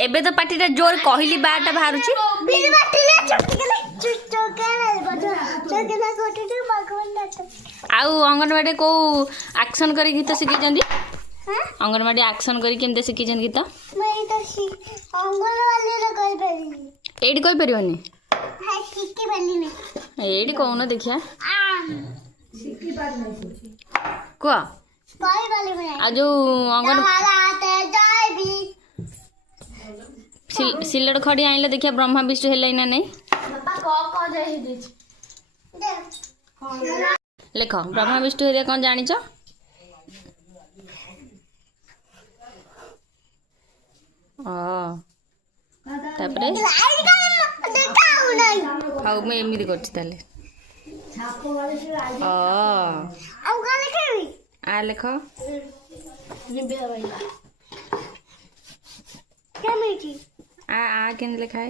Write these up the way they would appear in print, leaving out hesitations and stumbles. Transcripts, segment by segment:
एबे तो पार्टी जोर कहली बाटा बाहर आउ अंगनवाड़ी को एक्शन करी गीत शिखी अंगनवाड़ी एक्शन करी केमते शिखी गीत एडी कोई परिवनी एडी कहून देखिया कह आ जो अंगन सिलड़ खड़ी आइले देखिया ब्रह्मा विष्णु हेलै ना नहीं लेख ब्रह्मा विष्णु हेरिया कौन जानिच तापरे हाउ मैं एमती कर आ लेख आ केन लिखा है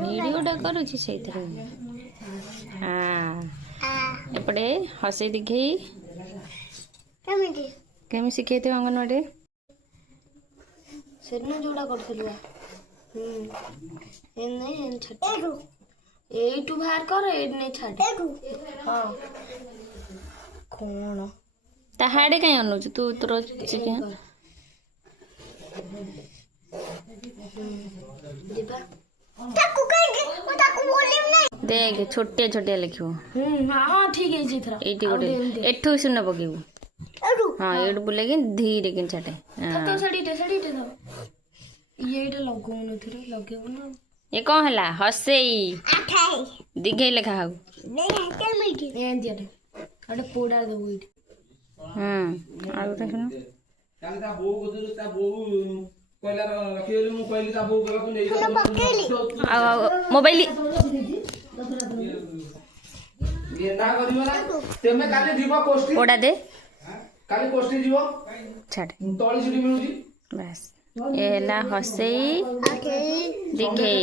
वीडियोटा करुछि सेइतरे एपटे हसे दिखे केमी शिखेते अंगनवाड़ी सेदिन जोड़ा करथिलु नहीं छट एटू बाहर कर एट नहीं छाड़ हां कोन ताहाडे काई अनुछ तू तोर चिके दिबा ताकू बोलिम नहीं देख छोटे छोटे लिखो हां ठीक है जी थरा एटी गोटे एठू सुन पकेबू हां एड बुले के धीरे के छाटे तो सड़ी तो येटा लगौन थरे लगेबो ना ये कौन हला हसेई दिखे लेखा हाउ नहीं चल मीठी एन दिया अरे पोड़ा दे वो आ उठा सुनो काल ता बो को दे ता बो कहला रखियो मु कहली ता बो गला को नहीं आ मोबाइल ये ना करियो ना तेमे काले जीवा कोष्ठी पोड़ा दे काले कोष्ठी जीवो छाड़ तळी छुटी मिलुजी बस ये हला हसेई दिखे